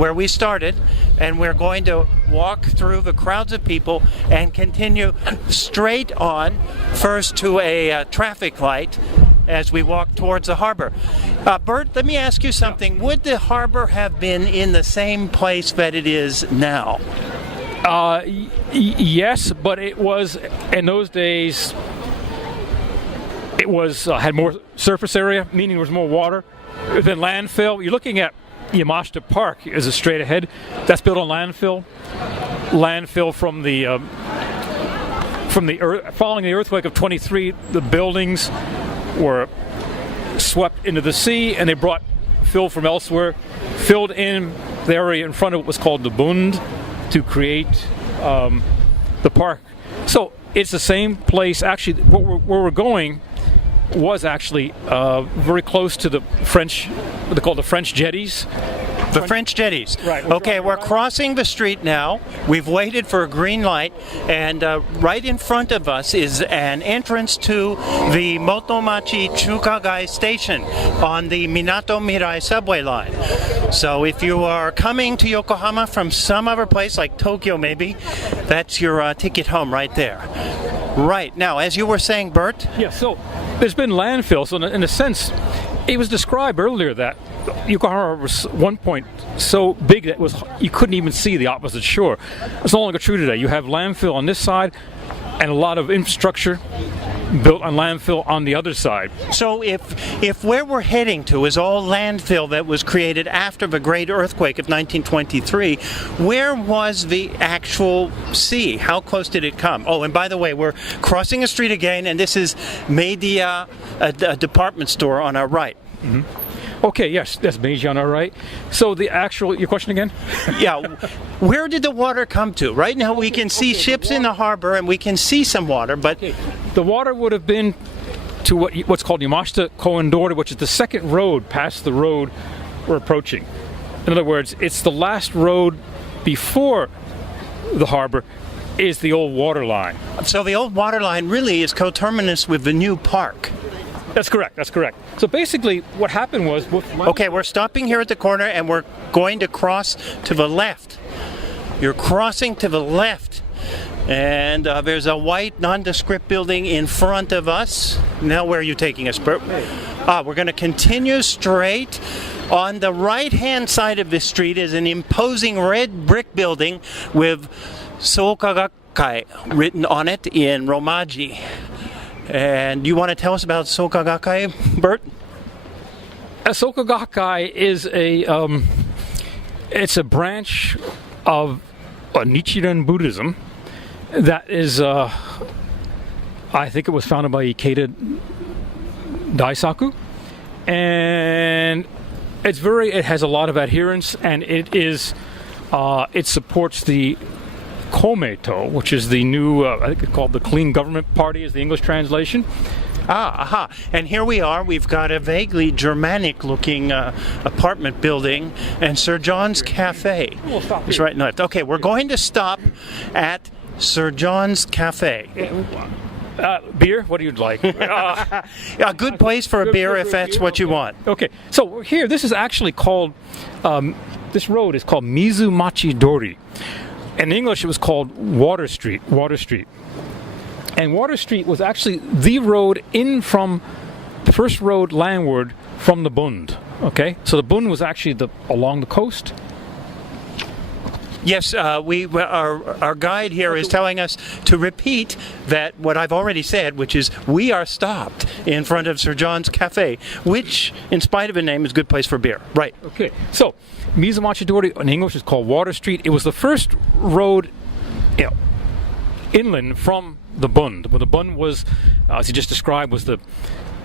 where we started, and we're going to walk through the crowds of people and continue straight on, first to a traffic light as we walk towards the harbor. Bert, let me ask you something. Would the harbor have been in the same place that it is now? Yes, but it was, in those days, it was had more surface area, meaning there was more water than landfill. You're looking at Yamashita Park as a straight ahead. That's built on landfill. Landfill from the earth, following the earthquake of 23, the buildings were swept into the sea, and they brought fill from elsewhere, filled in the area in front of what was called the Bund to create the park. So it's the same place. Actually, where we're going was actually very close to the French, what they call the French jetties. The French jetties. Right. Okay, we're crossing the street now. We've waited for a green light, and right in front of us is an entrance to the Motomachi Chukagai station on the Minato Mirai subway line. So if you are coming to Yokohama from some other place, like Tokyo maybe, that's your ticket home right there. Right. Now, as you were saying, Bert? Yeah, so there's been landfill. So in a sense, it was described earlier that Yokohama was one point so big that you couldn't even see the opposite shore. It's no longer true today. You have landfill on this side and a lot of infrastructure built on landfill on the other side. So if where we're heading to is all landfill that was created after the great earthquake of 1923, where was the actual sea? How close did it come? Oh, and by the way, we're crossing a street again, and this is Media, a department store on our right. Mm-hmm. Okay, yes, that's Meiji on our right. So your question again? Yeah, where did the water come to? Right now we can see ships in the harbor and we can see some water, but... The water would have been to what's called Yamashita Koendori, which is the second road past the road we're approaching. In other words, it's the last road before the harbor is the old water line. So the old water line really is coterminous with the new park. That's correct. So basically what happened was... Okay, we're stopping here at the corner and we're going to cross to the left. You're crossing to the left. And there's a white nondescript building in front of us. Now where are you taking us, Bert? We're going to continue straight. On the right-hand side of this street is an imposing red brick building with Sokagakai written on it in Romaji. And you want to tell us about Sokagakai, Bert? Sokagakai is it's a branch of Nichiren Buddhism that is, I think it was founded by Ikeda Daisaku, and it has a lot of adherents, and it supports the Komeito, which is the new, I think it's called the Clean Government Party is the English translation. And here we are. We've got a vaguely Germanic-looking apartment building, and Sir John's Cafe is right left. Okay, we're going to stop at Sir John's Cafe. Beer? What do you like? A good place for a beer if that's what you want. Okay, so here, this is actually called, this road is called Mizumachi Dori. In English, it was called Water Street. And Water Street was actually the road in from the first road landward from the Bund. Okay, so the Bund was actually along the coast. Yes, our guide here is telling us to repeat that what I've already said, which is we are stopped in front of Sir John's Cafe, which, in spite of a name, is a good place for beer. Right. Okay, so Mizumachi Dori in English is called Water Street. It was the first road inland from the Bund. Where the Bund was, as he just described, was the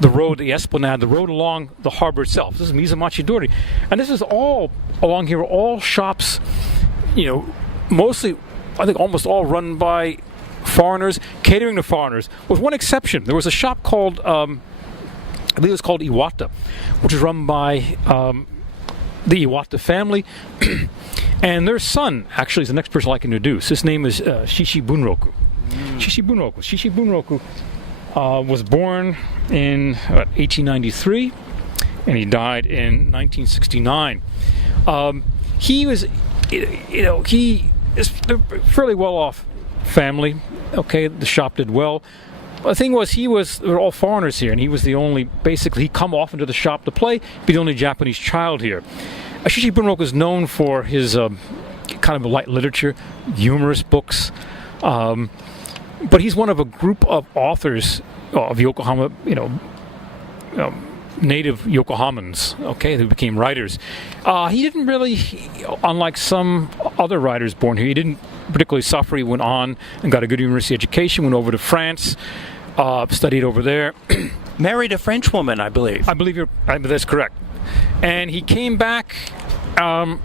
road, the esplanade, the road along the harbor itself. This is Mizumachi Dori. And this is all along here, all shops, mostly, I think almost all run by foreigners, catering to foreigners, with one exception. There was a shop called, I believe it was called Iwata, which is run by the Iwata family. And their son, actually, is the next person I can introduce. His name is Shishi Bunroku. Shishi Bunroku was born in 1893, and he died in 1969. he was, he is a fairly well-off family. Okay, the shop did well. The thing was, they were all foreigners here, and he was the only, basically, he come often to the shop to play, be the only Japanese child here. Shishi Bunroku is known for his kind of light literature, humorous books, but he's one of a group of authors of Yokohama, native Yokohamans, okay, who became writers. He didn't really, unlike some other writers born here, he didn't particularly suffer. He went on and got a good university education, went over to France, studied over there. Married a French woman, I believe. I believe that's correct. And he came back, and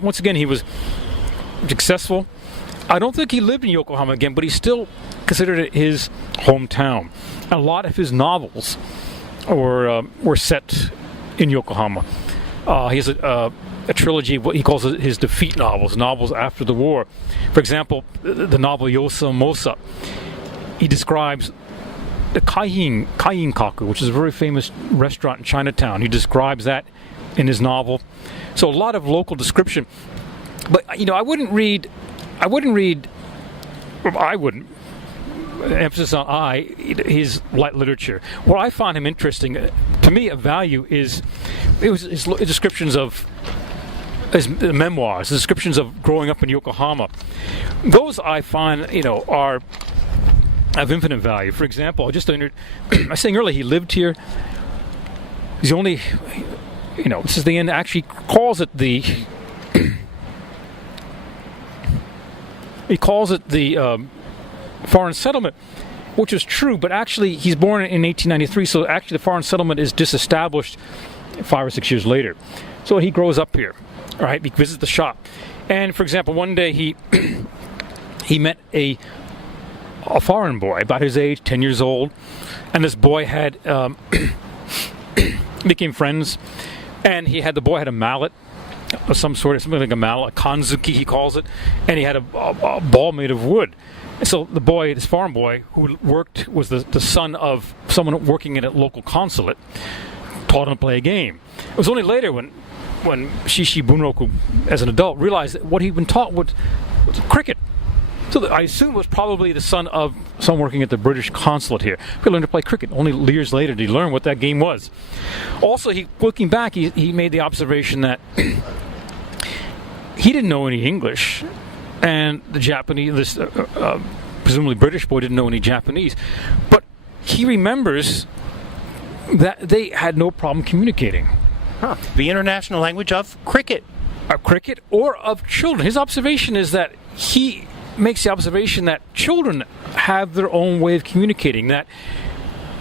once again, he was successful. I don't think he lived in Yokohama again, but he still considered it his hometown. And a lot of his novels were set in Yokohama. He has a trilogy, what he calls his defeat novels after the war. For example, the novel Yosamosa, he describes the Kaiin-kaku, which is a very famous restaurant in Chinatown. He describes that in his novel. So a lot of local description. But, I wouldn't, emphasis on his light literature. What I find him interesting, to me, of value is his descriptions of his memoirs, the descriptions of growing up in Yokohama. Those I find, are of infinite value. For example, I was saying earlier, he lived here. He's only, this is the end. Actually, calls it the. He calls it the foreign settlement, which is true. But actually, he's born in 1893, so actually, the foreign settlement is disestablished 5 or 6 years later. So he grows up here. All right, he visits the shop, and for example, one day he met a foreign boy about his age, 10 years old, and this boy had became friends, and the boy had a mallet of something like a mallet, a kanzuki he calls it, and he had a ball made of wood. And so the boy, this foreign boy who was the son of someone working in a local consulate, taught him to play a game. It was only later when Shishi Bunroku, as an adult, realized that what he'd been taught was cricket. So I assume it was probably the son of someone working at the British consulate here. He learned to play cricket. Only years later did he learn what that game was. Also, looking back, he made the observation that he didn't know any English, and the Japanese, presumably British boy, didn't know any Japanese. But he remembers that they had no problem communicating. The international language of cricket. Cricket or of children. His observation is that he makes the observation that children have their own way of communicating, that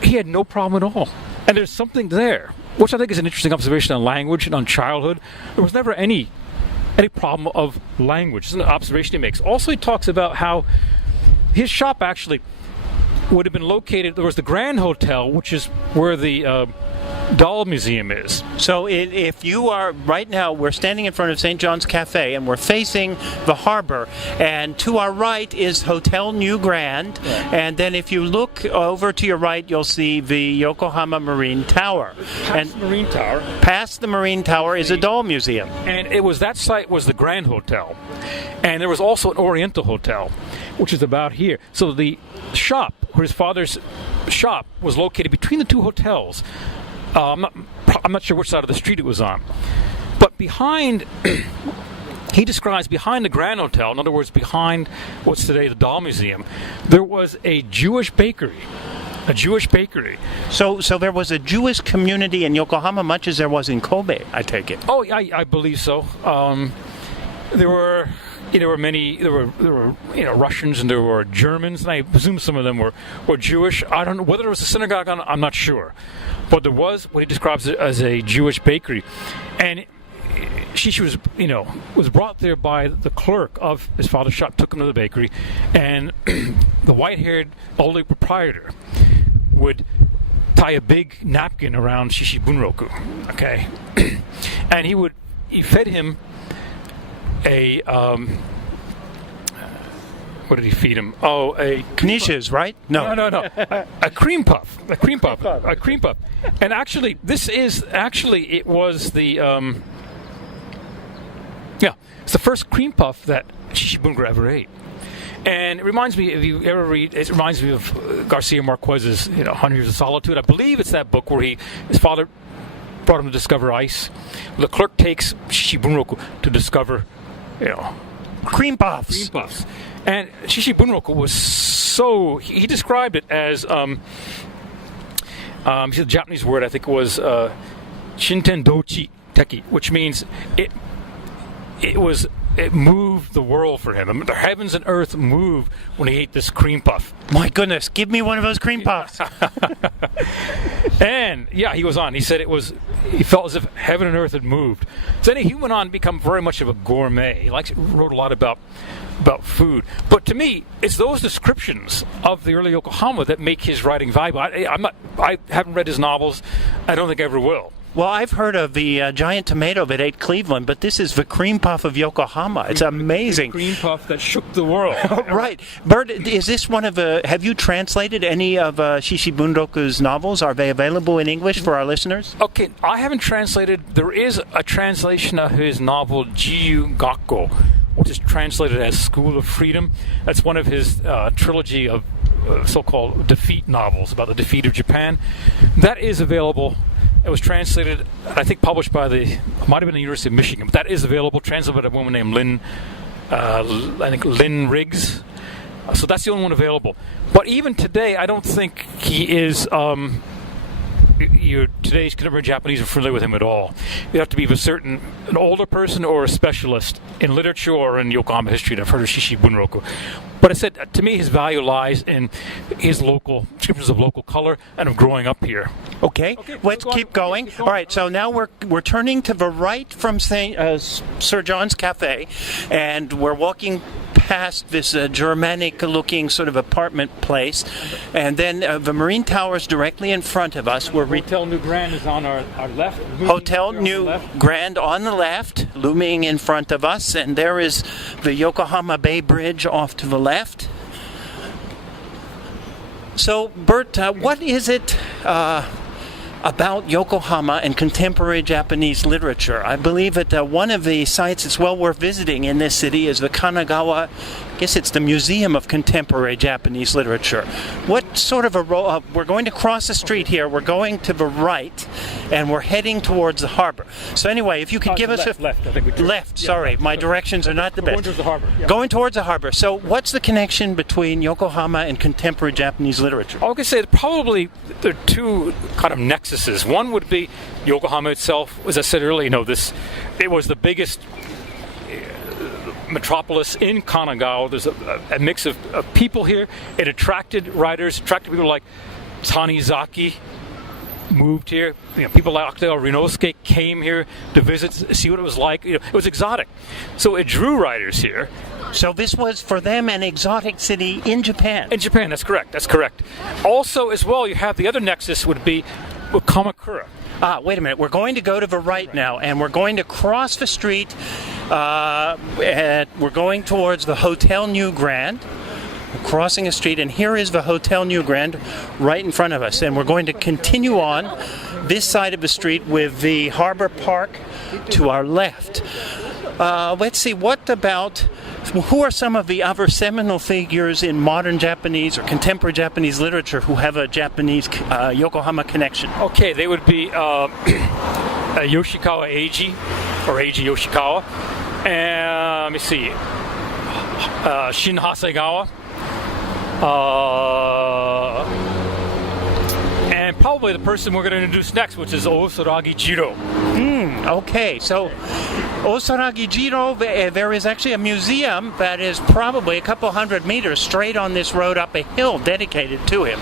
he had no problem at all. And there's something there, which I think is an interesting observation on language and on childhood. There was never any problem of language. It's an observation he makes. Also, he talks about how his shop actually would have been located, there was the Grand Hotel, which is where the doll museum is. So if you are, right now, we're standing in front of St. John's Cafe, and we're facing the harbor, and to our right is Hotel New Grand, and then if you look over to your right, you'll see the Yokohama Marine Tower. Past the Marine Tower is a doll museum. And that site was the Grand Hotel. And there was also an Oriental Hotel, which is about here. So the shop, where his father's shop, was located between the two hotels. I'm not sure which side of the street it was on. But he describes behind the Grand Hotel, in other words, behind what's today the Doll Museum, there was a Jewish bakery. So there was a Jewish community in Yokohama, much as there was in Kobe, I take it. Oh, I believe so. There were Russians and there were Germans, and I presume some of them were Jewish. I don't know whether there was a synagogue. I'm not sure, but there was what he describes as a Jewish bakery, and she was brought there by the clerk of his father's shop. Took him to the bakery, and the white-haired elderly proprietor would tie a big napkin around Shishi Bunroku, okay, and he fed him a what did he feed him? Oh, a knishes, right? No. a cream puff. And actually, it was the Yeah, it's the first cream puff that Shishi Bunroku ever ate. And it reminds me, if you ever read, it reminds me of Garcia Marquez's, 100 Years of Solitude. I believe it's that book where his father brought him to discover ice. The clerk takes Shishi Bunroku to discover, cream puffs. Cream puffs. And Shishi Bunroku was he described it as, he said the Japanese word, I think it was Shinten Dochi Teki, which means it moved the world for him. The heavens and earth moved when he ate this cream puff. My goodness, give me one of those cream puffs. And yeah, he was on. He said he felt as if heaven and earth had moved. So anyway, he went on to become very much of a gourmet. He wrote a lot about food. But to me, it's those descriptions of the early Yokohama that make his writing valuable. I haven't read his novels. I don't think I ever will. Well, I've heard of the giant tomato that ate Cleveland, but this is the cream puff of Yokohama. It's amazing. The cream puff that shook the world. Right. Bert, is this one of have you translated any of Shishi Bunroku's novels? Are they available in English for our listeners? Okay, I haven't translated. There is a translation of his novel Jiyu Gakko, which is translated as School of Freedom. That's one of his trilogy of so-called defeat novels about the defeat of Japan. That is available. It was translated, I think, published by might have been the University of Michigan, but that is available, translated by a woman named Lynn Riggs. So that's the only one available. But even today, I don't think he is, today's contemporary Japanese are familiar with him at all. You have to be an older person or a specialist in literature or in Yokohama history to have heard of Shishi Bunroku. But I said, to me, his value lies in his local descriptions of local color and of growing up here. Okay, let's keep going. All right, so now we're turning to the right from Sir John's Cafe, and we're walking past this Germanic-looking sort of apartment place, and then the Marine Tower is directly in front of us. Hotel New Grand is on our left. Hotel New Grand on the left, looming in front of us, and there is the Yokohama Bay Bridge off to the left. So, Bert, what is it about Yokohama and contemporary Japanese literature? I believe that one of the sites that's well worth visiting in this city is the Kanagawa, I guess it's the Museum of Contemporary Japanese Literature. What sort of a role? We're going to cross the street here, we're going to the right, and we're heading towards the harbor. So anyway, if you could give us left, I think left, sorry, my directions are not the best. Going towards the harbor. Yeah. Going towards the harbor. So what's the connection between Yokohama and contemporary Japanese literature? I could say probably there are two kind of nexuses. One would be Yokohama itself. As I said earlier, it was the biggest metropolis in Kanagawa. There's a mix of people here. It attracted writers, attracted people like Tanizaki, moved here. People like Akutaro Ryunosuke came here to visit, see what it was like. It was exotic. So it drew writers here. So this was, for them, an exotic city in Japan. In Japan, that's correct. That's correct. Also, as well, you have the other nexus would be with Kamakura. Wait a minute. We're going to go to the right now, and we're going to cross the street. And we're going towards the Hotel New Grand. We're crossing a street, and here is the Hotel New Grand right in front of us. And we're going to continue on this side of the street with the Harbor Park to our left. Let's see, who are some of the other seminal figures in modern Japanese or contemporary Japanese literature who have a Japanese Yokohama connection? Okay, they would be Yoshikawa Eiji, or Eiji Yoshikawa, and let me see, Shin Hasegawa, and probably the person we're going to introduce next, which is Osaragi Jiro. Okay, so Osaragi Jiro, there is actually a museum that is probably a couple hundred meters straight on this road up a hill dedicated to him.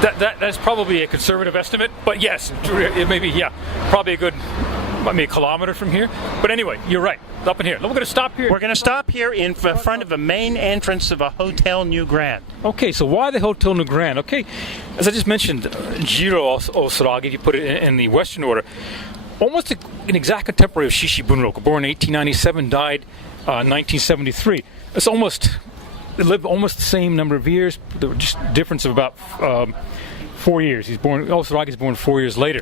That's probably a conservative estimate, but yes, it may be, probably a kilometer from here. But anyway, you're right, up in here. We're going to stop here. We're going to stop here in front of the main entrance of a Hotel New Grand. Okay, so why the Hotel New Grand? Okay, as I just mentioned, Jiro Osaragi, if you put it in the Western order, almost an exact contemporary of Shishi Bunroku, born in 1897, died 1973. They lived almost the same number of years. There was just a difference of about 4 years. Osaragi's born 4 years later.